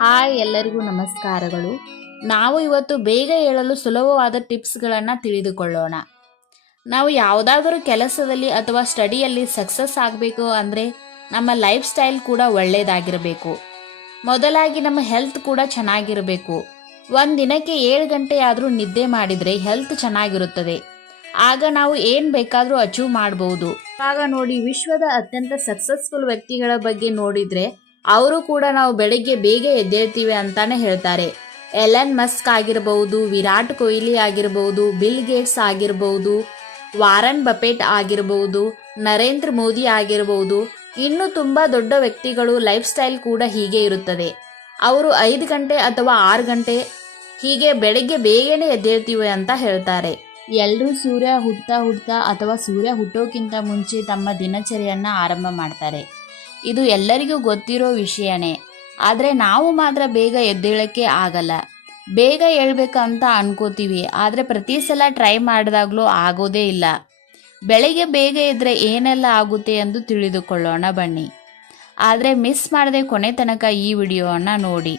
Hi ಎಲ್ಲರಿಗೂ ನಮಸ್ಕಾರಗಳು. ನಾವು ಇವತ್ತು ಬೇಗ ಹೇಳಲು ಸುಲಭವಾದ ಟಿಪ್ಸ್ಗಳನ್ನು ತಿಳಿದುಕೊಳ್ಳೋಣ. ನಾವು ಯಾವುದಾದರೂ ಕೆಲಸದಲ್ಲಿ ಅಥವಾ ಸ್ಟಡಿಯಲ್ಲಿ ಸಕ್ಸಸ್ ಆಗಬೇಕು ಅಂದರೆ ನಮ್ಮ ಲೈಫ್ ಸ್ಟೈಲ್ ಕೂಡ ಒಳ್ಳೆಯದಾಗಿರಬೇಕು ಮೊದಲಾಗಿ ನಮ್ಮ ಹೆಲ್ತ್ ಕೂಡ ಚೆನ್ನಾಗಿರಬೇಕು. ಒಂದು ದಿನಕ್ಕೆ ಏಳು ಗಂಟೆಯಾದರೂ ನಿದ್ದೆ ಮಾಡಿದರೆ ಹೆಲ್ತ್ ಚೆನ್ನಾಗಿರುತ್ತದೆ. ಆಗ ನಾವು ಏನು ಬೇಕಾದರೂ ಅಚೀವ್ ಮಾಡಬಹುದು ಆಗ ನೋಡಿ ವಿಶ್ವದ ಅತ್ಯಂತ ಸಕ್ಸಸ್ಫುಲ್ ವ್ಯಕ್ತಿಗಳ ಬಗ್ಗೆ ನೋಡಿದರೆ ಅವರು ಕೂಡ ನಾವು ಬೆಳಿಗ್ಗೆ ಬೇಗ ಎದ್ದೇಳ್ತೀವಿ ಅಂತಾನೆ ಹೇಳ್ತಾರೆ. ಎಲನ್ ಮಸ್ಕ್ ಆಗಿರಬಹುದು ವಿರಾಟ್ ಕೊಹ್ಲಿ ಆಗಿರಬಹುದು ಬಿಲ್ ಗೇಟ್ಸ್ ಆಗಿರಬಹುದು ವಾರನ್ ಬಪೆಟ್ ಆಗಿರಬಹುದು ನರೇಂದ್ರ ಮೋದಿ ಆಗಿರಬಹುದು ಇನ್ನು ತುಂಬ ದೊಡ್ಡ ವ್ಯಕ್ತಿಗಳು ಲೈಫ್ ಸ್ಟೈಲ್ ಕೂಡ ಹೀಗೆ ಇರುತ್ತದೆ. ಅವರು ಐದು ಗಂಟೆ ಅಥವಾ ಆರು ಗಂಟೆ ಹೀಗೆ ಬೆಳಗ್ಗೆ ಬೇಗನೆ ಎದ್ದೇಳ್ತೀವಿ ಅಂತ ಹೇಳ್ತಾರೆ. ಎಲ್ಲರೂ ಸೂರ್ಯ ಹುಟ್ಟ ಹುಟ್ಟ ಅಥವಾ ಸೂರ್ಯ ಹುಟ್ಟೋಕ್ಕಿಂತ ಮುಂಚೆ ತಮ್ಮ ದಿನಚರಿಯನ್ನು ಆರಂಭ ಮಾಡ್ತಾರೆ. ಇದು ಎಲ್ಲರಿಗೂ ಗೊತ್ತಿರೋ ವಿಷಯನೇ. ಆದರೆ ನಾವು ಮಾತ್ರ ಬೇಗ ಎದ್ದೇಳಕ್ಕೆ ಆಗಲ್ಲ. ಬೇಗ ಹೇಳ್ಬೇಕಂತ ಅನ್ಕೋತೀವಿ. ಆದರೆ ಪ್ರತಿ ಸಲ ಟ್ರೈ ಮಾಡಿದಾಗಲೂ ಆಗೋದೇ ಇಲ್ಲ. ಬೆಳಿಗ್ಗೆ ಬೇಗ ಎದ್ದರೆ ಏನೆಲ್ಲ ಆಗುತ್ತೆ ಎಂದು ತಿಳಿದುಕೊಳ್ಳೋಣ ಬನ್ನಿ. ಆದರೆ ಮಿಸ್ ಮಾಡದೆ ಕೊನೆ ತನಕ ಈ ವಿಡಿಯೋವನ್ನು ನೋಡಿ.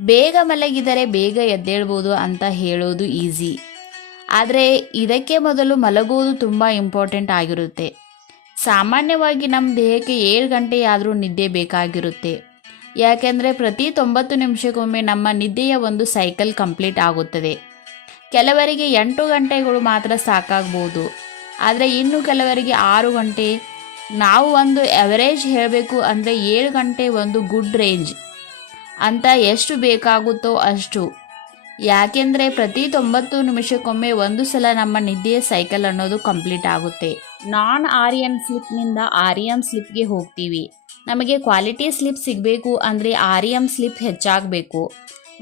ಬೇಗ ಮಲಗಿದರೆ ಬೇಗ ಎದ್ದೇಳ್ಬೋದು ಅಂತ ಹೇಳೋದು ಈಸಿ. ಆದರೆ ಇದಕ್ಕೆ ಮೊದಲು ಮಲಗೋದು ತುಂಬ ಇಂಪಾರ್ಟೆಂಟ್ ಆಗಿರುತ್ತೆ. ಸಾಮಾನ್ಯವಾಗಿ ನಮ್ಮ ದೇಹಕ್ಕೆ ಏಳು ಗಂಟೆಯಾದರೂ ನಿದ್ದೆ ಬೇಕಾಗಿರುತ್ತೆ. ಯಾಕೆಂದರೆ ಪ್ರತಿ ತೊಂಬತ್ತು ನಿಮಿಷಕ್ಕೊಮ್ಮೆ ನಮ್ಮ ನಿದ್ದೆಯ ಒಂದು ಸೈಕಲ್ ಕಂಪ್ಲೀಟ್ ಆಗುತ್ತದೆ. ಕೆಲವರಿಗೆ ಎಂಟು ಗಂಟೆಗಳು ಮಾತ್ರ ಸಾಕಾಗ್ಬೋದು. ಆದರೆ ಇನ್ನು ಕೆಲವರಿಗೆ ಆರು ಗಂಟೆ, ನಾವು ಒಂದು ಎವರೇಜ್ ಹೇಳಬೇಕು ಅಂದರೆ ಏಳು ಗಂಟೆ ಒಂದು ಗುಡ್ ರೇಂಜ್ ಅಂತ ಎಷ್ಟು ಬೇಕಾಗುತ್ತೋ ಅಷ್ಟು. ಯಾಕೆಂದರೆ ಪ್ರತಿ ತೊಂಬತ್ತು ನಿಮಿಷಕ್ಕೊಮ್ಮೆ ಒಂದು ಸಲ ನಮ್ಮ ನಿದ್ದೆಯ ಸೈಕಲ್ ಅನ್ನೋದು ಕಂಪ್ಲೀಟ್ ಆಗುತ್ತೆ. ನಾನ್ ಆರ್ಯನ್ ಸ್ಲಿಪ್ನಿಂದ ಆರ್ಯಮ್ ಸ್ಲಿಪ್ಗೆ ಹೋಗ್ತೀವಿ. ನಮಗೆ ಕ್ವಾಲಿಟಿ ಸ್ಲಿಪ್ ಸಿಗಬೇಕು ಅಂದರೆ ಆರ್ಯಮ್ ಸ್ಲಿಪ್ ಹೆಚ್ಚಾಗಬೇಕು.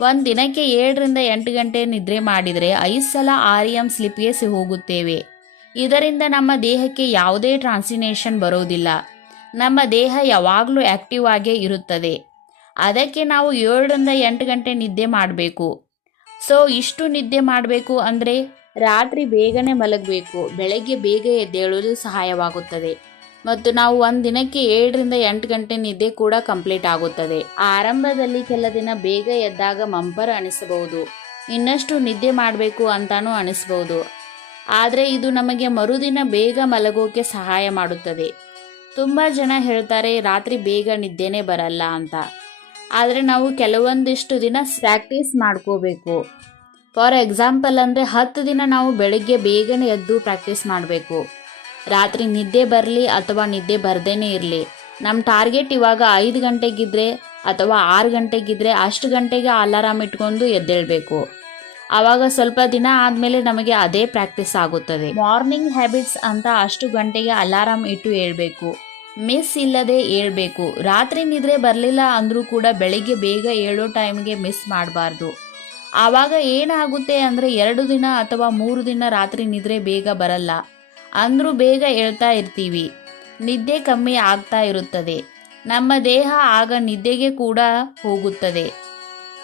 ಒಂದು ದಿನಕ್ಕೆ ಏಳರಿಂದ ಎಂಟು ಗಂಟೆ ನಿದ್ರೆ ಮಾಡಿದರೆ ಐದು ಸಲ ಆರ್ಯಮ್ ಸ್ಲಿಪ್ಗೆ ಸಿ ಹೋಗುತ್ತೇವೆ. ಇದರಿಂದ ನಮ್ಮ ದೇಹಕ್ಕೆ ಯಾವುದೇ ಟ್ರಾನ್ಸಿನೇಷನ್ ಬರೋದಿಲ್ಲ. ನಮ್ಮ ದೇಹ ಯಾವಾಗಲೂ ಆ್ಯಕ್ಟಿವ್ ಆಗೇ ಇರುತ್ತದೆ. ಅದಕ್ಕೆ ನಾವು ಏಳರಿಂದ ಎಂಟು ಗಂಟೆ ನಿದ್ದೆ ಮಾಡಬೇಕು. ಸೊ, ಇಷ್ಟು ನಿದ್ದೆ ಮಾಡಬೇಕು ಅಂದರೆ ರಾತ್ರಿ ಬೇಗನೆ ಮಲಗಬೇಕು, ಬೆಳಗ್ಗೆ ಬೇಗ ಎದ್ದೇಳಲು ಸಹಾಯವಾಗುತ್ತದೆ. ಮತ್ತು ನಾವು ಒಂದು ದಿನಕ್ಕೆ ಏಳರಿಂದ ಎಂಟು ಗಂಟೆ ನಿದ್ದೆ ಕೂಡ ಕಂಪ್ಲೀಟ್ ಆಗುತ್ತದೆ. ಆರಂಭದಲ್ಲಿ ಕೆಲ ದಿನ ಬೇಗ ಎದ್ದಾಗ ಮಂಪರ್ ಅನಿಸಬಹುದು. ಇನ್ನಷ್ಟು ನಿದ್ದೆ ಮಾಡಬೇಕು ಅಂತಾನೂ ಅನಿಸಬಹುದು. ಆದರೆ ಇದು ನಮಗೆ ಮರುದಿನ ಬೇಗ ಮಲಗೋಕೆ ಸಹಾಯ ಮಾಡುತ್ತದೆ. ತುಂಬ ಜನ ಹೇಳ್ತಾರೆ, ರಾತ್ರಿ ಬೇಗ ನಿದ್ದೆನೇ ಬರಲ್ಲ ಅಂತ. ಆದರೆ ನಾವು ಕೆಲವೊಂದಿಷ್ಟು ದಿನ ಪ್ರಾಕ್ಟೀಸ್ ಮಾಡ್ಕೋಬೇಕು. ಫಾರ್ ಎಕ್ಸಾಂಪಲ್ ಅಂದರೆ ಹತ್ತು ದಿನ ನಾವು ಬೆಳಗ್ಗೆ ಬೇಗನೆ ಎದ್ದು ಪ್ರಾಕ್ಟೀಸ್ ಮಾಡಬೇಕು. ರಾತ್ರಿ ನಿದ್ದೆ ಬರಲಿ ಅಥವಾ ನಿದ್ದೆ ಬರ್ದೇನೆ ಇರಲಿ. ನಮ್ಮ ಟಾರ್ಗೆಟ್ ಇವಾಗ ಐದು ಗಂಟೆಗಿದ್ರೆ ಅಥವಾ ಆರು ಗಂಟೆಗಿದ್ರೆ ಅಷ್ಟು ಗಂಟೆಗೆ ಅಲಾರಾಮ್ ಇಟ್ಕೊಂಡು ಎದ್ದೇಳಬೇಕು. ಆವಾಗ ಸ್ವಲ್ಪ ದಿನ ಆದಮೇಲೆ ನಮಗೆ ಅದೇ ಪ್ರಾಕ್ಟೀಸ್ ಆಗುತ್ತದೆ. ಮಾರ್ನಿಂಗ್ ಹ್ಯಾಬಿಟ್ಸ್ ಅಂತ ಅಷ್ಟು ಗಂಟೆಗೆ ಅಲಾರಾಮ್ ಇಟ್ಟು ಹೇಳ್ಬೇಕು. ಮಿಸ್ ಇಲ್ಲದೆ ಏಳಬೇಕು ರಾತ್ರಿ ನಿದ್ರೆ ಬರಲಿಲ್ಲ ಅಂದರೂ ಕೂಡ ಬೆಳಿಗ್ಗೆ ಬೇಗ ಏಳೋ ಟೈಮ್ಗೆ ಮಿಸ್ ಮಾಡಬಾರ್ದು. ಆವಾಗ ಏನಾಗುತ್ತೆ ಅಂದರೆ ಎರಡು ದಿನ ಅಥವಾ ಮೂರು ದಿನ ರಾತ್ರಿ ನಿದ್ರೆ ಬೇಗ ಬರಲ್ಲ. ಅಂದರೂ ಬೇಗ ಹೇಳ್ತಾ ಇರ್ತೀವಿ. ನಿದ್ದೆ ಕಮ್ಮಿ ಆಗ್ತಾ ಇರುತ್ತದೆ. ನಮ್ಮ ದೇಹ ಆಗ ನಿದ್ದೆಗೆ ಕೂಡ ಹೋಗುತ್ತದೆ.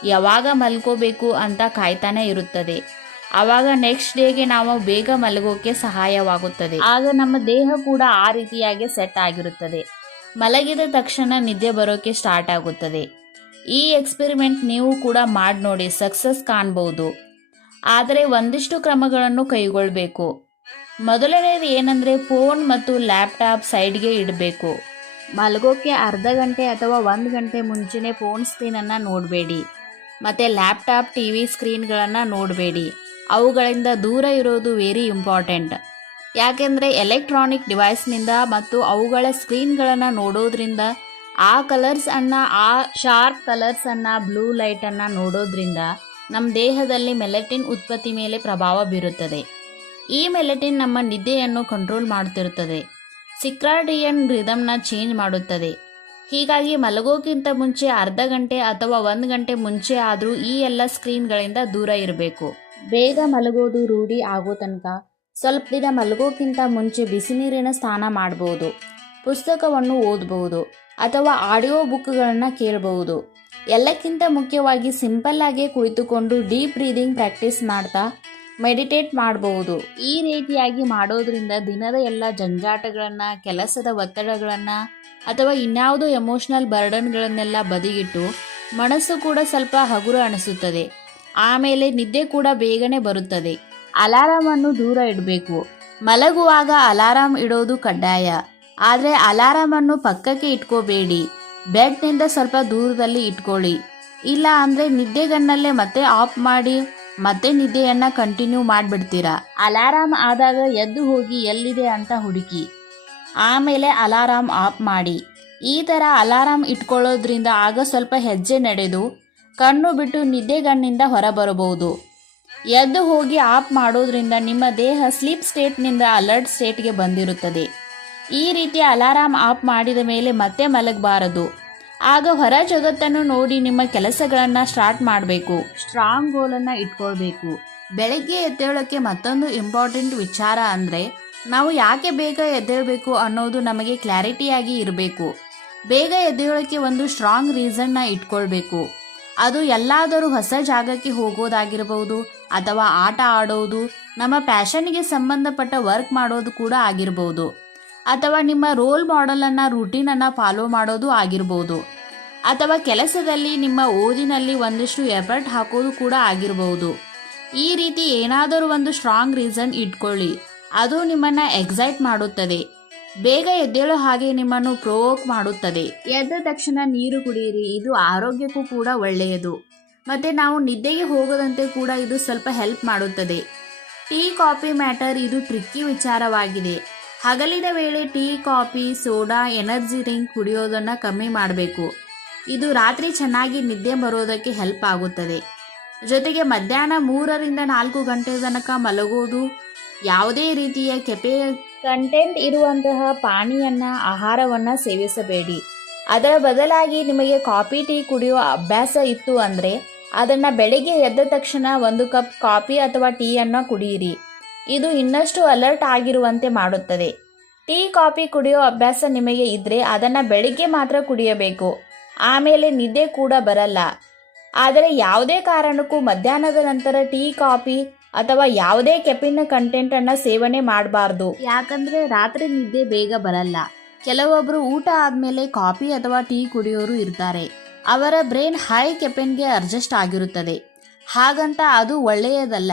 ಯಾವಾಗ ಮಲ್ಕೋಬೇಕು ಅಂತ ಕಾಯ್ತಾನೆ ಇರುತ್ತದೆ. ಆವಾಗ ನೆಕ್ಸ್ಟ್ ಡೇಗೆ ನಾವು ಬೇಗ ಮಲಗೋಕೆ ಸಹಾಯವಾಗುತ್ತದೆ. ಆಗ ನಮ್ಮ ದೇಹ ಕೂಡ ಆ ರೀತಿಯಾಗಿ ಸೆಟ್ ಆಗಿರುತ್ತದೆ. ಮಲಗಿದ ತಕ್ಷಣ ನಿದ್ದೆ ಬರೋಕೆ ಸ್ಟಾರ್ಟ್ ಆಗುತ್ತದೆ. ಈ ಎಕ್ಸ್ಪೆರಿಮೆಂಟ್ ನೀವು ಕೂಡ ಮಾಡಿ ನೋಡಿ ಸಕ್ಸಸ್ ಕಾಣ್ಬೋದು. ಆದರೆ ಒಂದಿಷ್ಟು ಕ್ರಮಗಳನ್ನು ಕೈಗೊಳ್ಳಬೇಕು ಮೊದಲನೇದು ಏನಂದರೆ ಫೋನ್ ಮತ್ತು ಲ್ಯಾಪ್ಟಾಪ್ ಸೈಡ್ಗೆ ಇಡಬೇಕು. ಮಲಗೋಕೆ ಅರ್ಧ ಗಂಟೆ ಅಥವಾ ಒಂದು ಗಂಟೆ ಮುಂಚೆನೇ ಫೋನ್ ಸ್ಕ್ರೀನನ್ನು ನೋಡಬೇಡಿ. ಮತ್ತು ಲ್ಯಾಪ್ಟಾಪ್ ಟಿ ವಿ ಸ್ಕ್ರೀನ್ಗಳನ್ನು ನೋಡಬೇಡಿ. ಅವುಗಳಿಂದ ದೂರ ಇರೋದು ವೆರಿ ಇಂಪಾರ್ಟೆಂಟ್ ಯಾಕೆಂದರೆ ಎಲೆಕ್ಟ್ರಾನಿಕ್ ಡಿವೈಸ್ನಿಂದ ಮತ್ತು ಅವುಗಳ ಸ್ಕ್ರೀನ್ಗಳನ್ನು ನೋಡೋದ್ರಿಂದ ಆ ಕಲರ್ಸನ್ನು ಆ ಶಾರ್ಪ್ ಕಲರ್ಸನ್ನು ಬ್ಲೂ ಲೈಟನ್ನು ನೋಡೋದ್ರಿಂದ ನಮ್ಮ ದೇಹದಲ್ಲಿ ಮೆಲೆಟಿನ್ ಉತ್ಪತ್ತಿ ಮೇಲೆ ಪ್ರಭಾವ ಬೀರುತ್ತದೆ. ಈ ಮೆಲೆಟಿನ್ ನಮ್ಮ ನಿದ್ದೆಯನ್ನು ಕಂಟ್ರೋಲ್ ಮಾಡುತ್ತಿರುತ್ತದೆ ಸಿಕ್ರಾಡಿಯನ್ ರಿದಮ್ನ ಚೇಂಜ್ ಮಾಡುತ್ತದೆ. ಹೀಗಾಗಿ ಮಲಗೋಕ್ಕಿಂತ ಮುಂಚೆ ಅರ್ಧ ಗಂಟೆ ಅಥವಾ ಒಂದು ಗಂಟೆ ಮುಂಚೆ ಆದರೂ ಈ ಎಲ್ಲ ಸ್ಕ್ರೀನ್ಗಳಿಂದ ದೂರ ಇರಬೇಕು. ಬೇಗ ಮಲಗೋದು ರೂಢಿ ಆಗೋ ತನಕ ಸ್ವಲ್ಪ ದಿನ ಮಲಗೋಕ್ಕಿಂತ ಮುಂಚೆ ಬಿಸಿ ನೀರಿನ ಸ್ನಾನ ಮಾಡಬಹುದು ಪುಸ್ತಕವನ್ನು ಓದಬಹುದು ಅಥವಾ ಆಡಿಯೋ ಬುಕ್ಗಳನ್ನು ಕೇಳಬಹುದು. ಎಲ್ಲಕ್ಕಿಂತ ಮುಖ್ಯವಾಗಿ ಸಿಂಪಲ್ ಆಗಿ ಕುಳಿತುಕೊಂಡು ಡೀಪ್ ಬ್ರೀದಿಂಗ್ ಪ್ರಾಕ್ಟೀಸ್ ಮಾಡ್ತಾ ಮೆಡಿಟೇಟ್ ಮಾಡಬಹುದು. ಈ ರೀತಿಯಾಗಿ ಮಾಡೋದ್ರಿಂದ ದಿನದ ಎಲ್ಲ ಜಂಜಾಟಗಳನ್ನು, ಕೆಲಸದ ಒತ್ತಡಗಳನ್ನು ಅಥವಾ ಇನ್ಯಾವುದೋ ಎಮೋಷ್ನಲ್ ಬರ್ಡನ್ಗಳನ್ನೆಲ್ಲ ಬದಿಗಿಟ್ಟು ಮನಸ್ಸು ಕೂಡ ಸ್ವಲ್ಪ ಹಗುರ ಅನಿಸುತ್ತದೆ. ಆಮೇಲೆ ನಿದ್ದೆ ಕೂಡ ಬೇಗನೆ ಬರುತ್ತದೆ. ಅಲಾರಾಮನ್ನು ದೂರ ಇಡಬೇಕು. ಮಲಗುವಾಗ ಅಲಾರಾಮ್ ಇಡೋದು ಕಡ್ಡಾಯ. ಆದರೆ ಅಲಾರಾಮ್ ಅನ್ನು ಪಕ್ಕಕ್ಕೆ ಇಟ್ಕೋಬೇಡಿ. ಬೆಡ್ನಿಂದ ಸ್ವಲ್ಪ ದೂರದಲ್ಲಿ ಇಟ್ಕೊಳ್ಳಿ. ಇಲ್ಲ ಅಂದರೆ ನಿದ್ದೆಗಣ್ಣಲ್ಲೇ ಮತ್ತೆ ಆಫ್ ಮಾಡಿ ಮತ್ತೆ ನಿದ್ದೆಯನ್ನ ಕಂಟಿನ್ಯೂ ಮಾಡಿಬಿಡ್ತೀರಾ? ಅಲಾರಾಮ್ ಆದಾಗ ಎದ್ದು ಹೋಗಿ ಎಲ್ಲಿದೆ ಅಂತ ಹುಡುಕಿ. ಆಮೇಲೆ ಅಲಾರಾಮ್ ಆಫ್ ಮಾಡಿ. ಈ ಥರ ಅಲಾರಾಮ್ ಇಟ್ಕೊಳ್ಳೋದ್ರಿಂದ ಆಗ ಸ್ವಲ್ಪ ಹೆಜ್ಜೆ ನಡೆದು ಕಣ್ಣು ಬಿಟ್ಟು ನಿದ್ದೆಗಣ್ಣಿಂದ ಹೊರಬರಬಹುದು. ಎದ್ದು ಹೋಗಿ ಆಫ್ ಮಾಡೋದ್ರಿಂದ ನಿಮ್ಮ ದೇಹ ಸ್ಲೀಪ್ ಸ್ಟೇಟ್ನಿಂದ ಅಲರ್ಟ್ ಸ್ಟೇಟ್ಗೆ ಬಂದಿರುತ್ತದೆ. ಈ ರೀತಿ ಅಲಾರಾಮ್ ಆಫ್ ಮಾಡಿದ ಮೇಲೆ ಮತ್ತೆ ಮಲಗಬಾರದು. ಆಗ ಹೊರ ಜಗತ್ತನ್ನು ನೋಡಿ ನಿಮ್ಮ ಕೆಲಸಗಳನ್ನು ಸ್ಟಾರ್ಟ್ ಮಾಡಬೇಕು. ಸ್ಟ್ರಾಂಗ್ ಗೋಲನ್ನು ಇಟ್ಕೊಳ್ಬೇಕು. ಬೆಳಗ್ಗೆ ಎದ್ದೇಳೋಕ್ಕೆ ಮತ್ತೊಂದು ಇಂಪಾರ್ಟೆಂಟ್ ವಿಚಾರ ಅಂದರೆ, ನಾವು ಯಾಕೆ ಬೇಗ ಎದ್ದೇಳಬೇಕು ಅನ್ನೋದು ನಮಗೆ ಕ್ಲಾರಿಟಿಯಾಗಿ ಇರಬೇಕು. ಬೇಗ ಎದ್ದೇಳೋಕ್ಕೆ ಒಂದು ಸ್ಟ್ರಾಂಗ್ ರೀಸನ್ನ ಇಟ್ಕೊಳ್ಬೇಕು. ಅದು ಎಲ್ಲಾದರೂ ಹೊಸ ಜಾಗಕ್ಕೆ ಹೋಗೋದಾಗಿರಬಹುದು ಅಥವಾ ಆಟ ಆಡೋದು, ನಮ್ಮ ಪ್ಯಾಷನ್ಗೆ ಸಂಬಂಧಪಟ್ಟ ವರ್ಕ್ ಮಾಡೋದು ಕೂಡ ಆಗಿರ್ಬೋದು. ಅಥವಾ ನಿಮ್ಮ ರೋಲ್ ಮಾಡೆಲನ್ನು ರೂಟೀನನ್ನು ಫಾಲೋ ಮಾಡೋದು ಆಗಿರ್ಬೋದು. ಅಥವಾ ಕೆಲಸದಲ್ಲಿ ನಿಮ್ಮ ಓದಿನಲ್ಲಿ ಒಂದಿಷ್ಟು ಎಫರ್ಟ್ ಹಾಕೋದು ಕೂಡ ಆಗಿರಬಹುದು ಈ ರೀತಿ ಏನಾದರೂ ಒಂದು ಸ್ಟ್ರಾಂಗ್ ರೀಸನ್ ಇಟ್ಕೊಳ್ಳಿ. ಅದು ನಿಮ್ಮನ್ನ ಎಕ್ಸೈಟ್ ಮಾಡುತ್ತದೆ. ಬೇಗ ಎದ್ದೇಳೋ ಹಾಗೆ ನಿಮ್ಮನ್ನು ಪ್ರೋವೋಕ್ ಮಾಡುತ್ತದೆ. ಎದ್ದ ತಕ್ಷಣ ನೀರು ಕುಡಿಯಿರಿ, ಇದು ಆರೋಗ್ಯಕ್ಕೂ ಕೂಡ ಒಳ್ಳೆಯದು. ಮತ್ತೆ ನಾವು ನಿದ್ದೆಗೆ ಹೋಗದಂತೆ ಕೂಡ ಇದು ಸ್ವಲ್ಪ ಹೆಲ್ಪ್ ಮಾಡುತ್ತದೆ. ಟೀ, ಕಾಫಿ ಮ್ಯಾಟರ್ ಇದು ಟ್ರಿಕ್ಕಿ ವಿಚಾರವಾಗಿದೆ. ಹಗಲಿನ ವೇಳೆ tea, coffee, soda, energy drink ಕುಡಿಯೋದನ್ನು ಕಮ್ಮಿ ಮಾಡಬೇಕು. ಇದು ರಾತ್ರಿ ಚೆನ್ನಾಗಿ ನಿದ್ದೆ ಬರೋದಕ್ಕೆ ಹೆಲ್ಪ್ ಆಗುತ್ತದೆ. ಜೊತೆಗೆ ಮಧ್ಯಾಹ್ನ ಮೂರರಿಂದ ನಾಲ್ಕು ಗಂಟೆ ತನಕ ಮಲಗೋದು, ಯಾವುದೇ ರೀತಿಯ ಕೆಪೆ ಕಂಟೆಂಟ್ ಇರುವಂತಹ ಪಾನೀಯನ್ನ ಆಹಾರವನ್ನು ಸೇವಿಸಬೇಡಿ. ಅದರ ಬದಲಾಗಿ ನಿಮಗೆ ಕಾಫಿ, ಟೀ ಕುಡಿಯುವ ಅಭ್ಯಾಸ ಇತ್ತು ಅಂದರೆ ಅದನ್ನು ಬೆಳಿಗ್ಗೆ ಎದ್ದ ತಕ್ಷಣ ಒಂದು ಕಪ್ ಕಾಫಿ ಅಥವಾ ಟೀಯನ್ನು ಕುಡಿಯಿರಿ ಇದು ಇನ್ನಷ್ಟು ಅಲರ್ಟ್ ಆಗಿರುವಂತೆ ಮಾಡುತ್ತದೆ. ಟೀ, ಕಾಫಿ ಕುಡಿಯೋ ಅಭ್ಯಾಸ ನಿಮಗೆ ಇದ್ದರೆ ಅದನ್ನು ಬೆಳಿಗ್ಗೆ ಮಾತ್ರ ಕುಡಿಯಬೇಕು. ಆಮೇಲೆ ನಿದ್ದೆ ಕೂಡ ಬರಲ್ಲ. ಆದರೆ ಯಾವುದೇ ಕಾರಣಕ್ಕೂ ಮಧ್ಯಾಹ್ನದ ನಂತರ ಟೀ, ಕಾಫಿ ಅಥವಾ ಯಾವುದೇ ಕೆಫಿನ್ ಕಂಟೆಂಟನ್ನು ಸೇವನೆ ಮಾಡಬಾರ್ದು. ಯಾಕಂದ್ರೆ ರಾತ್ರಿ ನಿದ್ದೆ ಬೇಗ ಬರಲ್ಲ. ಕೆಲವೊಬ್ಬರು ಊಟ ಆದಮೇಲೆ ಕಾಫಿ ಅಥವಾ ಟೀ ಕುಡಿಯೋರು ಇರ್ತಾರೆ. ಅವರ ಬ್ರೈನ್ ಹೈ ಕೆಫೆನ್ಗೆ ಅಡ್ಜಸ್ಟ್ ಆಗಿರುತ್ತದೆ. ಹಾಗಂತ ಅದು ಒಳ್ಳೆಯದಲ್ಲ.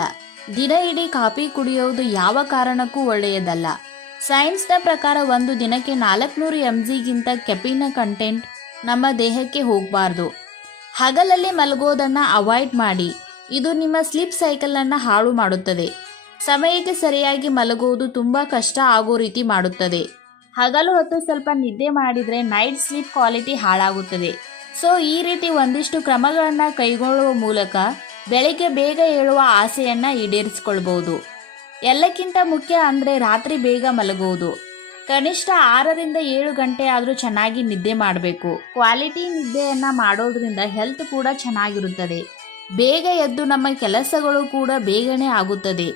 ದಿನ ಇಡೀ ಕಾಫಿ ಕುಡಿಯುವುದು ಯಾವ ಕಾರಣಕ್ಕೂ ಒಳ್ಳೆಯದಲ್ಲ. ಸೈನ್ಸ್ನ ಪ್ರಕಾರ ಒಂದು ದಿನಕ್ಕೆ ನಾಲ್ಕುನೂರು ಎಂ ಜಿಗಿಂತ ಕೆಪಿನ ಕಂಟೆಂಟ್ ನಮ್ಮ ದೇಹಕ್ಕೆ ಹೋಗಬಾರ್ದು. ಹಗಲಲ್ಲಿ ಮಲಗೋದನ್ನು ಅವಾಯ್ಡ್ ಮಾಡಿ. ಇದು ನಿಮ್ಮ ಸ್ಲೀಪ್ ಸೈಕಲನ್ನು ಹಾಳು ಮಾಡುತ್ತದೆ. ಸಮಯಕ್ಕೆ ಸರಿಯಾಗಿ ಮಲಗುವುದು ತುಂಬ ಕಷ್ಟ ಆಗೋ ರೀತಿ ಮಾಡುತ್ತದೆ. ಹಗಲು ಹೊತ್ತು ಸ್ವಲ್ಪ ನಿದ್ದೆ ಮಾಡಿದರೆ ನೈಟ್ ಸ್ಲೀಪ್ ಕ್ವಾಲಿಟಿ ಹಾಳಾಗುತ್ತದೆ. ಸೊ, ಈ ರೀತಿ ಒಂದಿಷ್ಟು ಕ್ರಮಗಳನ್ನು ಕೈಗೊಳ್ಳುವ ಮೂಲಕ ಬೆಳಿಗ್ಗೆ ಬೇಗ ಏಳುವ ಆಸೆಯನ್ನು ಈಡೇರಿಸಿಕೊಳ್ಬಹುದು. ಎಲ್ಲಕ್ಕಿಂತ ಮುಖ್ಯ ಅಂದರೆ ರಾತ್ರಿ ಬೇಗ ಮಲಗುವುದು. ಕನಿಷ್ಠ ಆರರಿಂದ ಏಳು ಗಂಟೆ ಆದರೂ ಚೆನ್ನಾಗಿ ನಿದ್ದೆ ಮಾಡಬೇಕು. ಕ್ವಾಲಿಟಿ ನಿದ್ದೆಯನ್ನು ಮಾಡೋದ್ರಿಂದ ಹೆಲ್ತ್ ಕೂಡ ಚೆನ್ನಾಗಿರುತ್ತದೆ. ಬೇಗ ಎದ್ದು ನಮ್ಮ ಕೆಲಸಗಳು ಕೂಡ ಬೇಗನೆ ಆಗುತ್ತದೆ.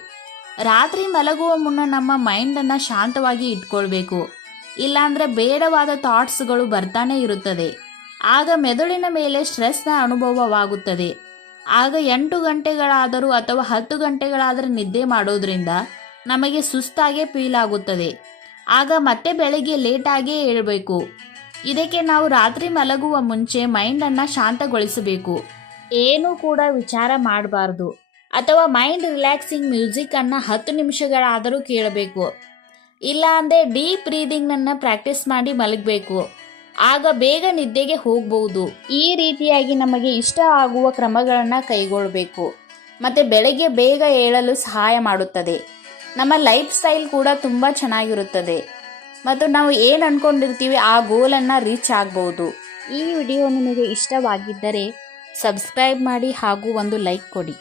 ರಾತ್ರಿ ಮಲಗುವ ಮುನ್ನ ನಮ್ಮ ಮೈಂಡನ್ನು ಶಾಂತವಾಗಿ ಇಟ್ಕೊಳ್ಬೇಕು. ಇಲ್ಲಾಂದರೆ ಬೇಡವಾದ ಥಾಟ್ಸ್ಗಳು ಬರ್ತಾನೆ ಇರುತ್ತದೆ. ಆಗ ಮೆದುಳಿನ ಮೇಲೆ ಸ್ಟ್ರೆಸ್ನ ಅನುಭವವಾಗುತ್ತದೆ. ಆಗ ಎಂಟು ಗಂಟೆಗಳಾದರೂ ಅಥವಾ ಹತ್ತು ಗಂಟೆಗಳಾದರೂ ನಿದ್ದೆ ಮಾಡೋದ್ರಿಂದ ನಮಗೆ ಸುಸ್ತಾಗೆ ಫೀಲ್ ಆಗುತ್ತದೆ. ಆಗ ಮತ್ತೆ ಬೆಳಗ್ಗೆ ಲೇಟಾಗೇ ಏಳಬೇಕು. ಇದಕ್ಕೆ ನಾವು ರಾತ್ರಿ ಮಲಗುವ ಮುಂಚೆ ಮೈಂಡನ್ನು ಶಾಂತಗೊಳಿಸಬೇಕು. ಏನೂ ಕೂಡ ವಿಚಾರ ಮಾಡಬಾರ್ದು. ಅಥವಾ ಮೈಂಡ್ ರಿಲ್ಯಾಕ್ಸಿಂಗ್ ಮ್ಯೂಸಿಕನ್ನು ಹತ್ತು ನಿಮಿಷಗಳಾದರೂ ಕೇಳಬೇಕು. ಇಲ್ಲ ಅಂದರೆ ಡೀಪ್ ಬ್ರೀದಿಂಗ್ನನ್ನು ಪ್ರಾಕ್ಟೀಸ್ ಮಾಡಿ ಮಲಗಬೇಕು. ಆಗ ಬೇಗ ನಿದ್ದೆಗೆ ಹೋಗಬಹುದು ಈ ರೀತಿಯಾಗಿ ನಮಗೆ ಇಷ್ಟ ಆಗುವ ಕ್ರಮಗಳನ್ನು ಕೈಗೊಳ್ಳಬೇಕು ಮತ್ತು ಬೆಳಗ್ಗೆ ಬೇಗ ಏಳಲು ಸಹಾಯ ಮಾಡುತ್ತದೆ. ನಮ್ಮ ಲೈಫ್ ಸ್ಟೈಲ್ ಕೂಡ ತುಂಬ ಚೆನ್ನಾಗಿರುತ್ತದೆ. ಮತ್ತು ನಾವು ಏನು ಅಂದ್ಕೊಂಡಿರ್ತೀವಿ ಆ ಗೋಲನ್ನು ರೀಚ್ ಆಗ್ಬೋದು. ಈ ವಿಡಿಯೋ ನಿಮಗೆ ಇಷ್ಟವಾಗಿದ್ದರೆ ಸಬ್ಸ್ಕ್ರೈಬ್ ಮಾಡಿ ಹಾಗೂ ಒಂದು ಲೈಕ್ ಕೊಡಿ.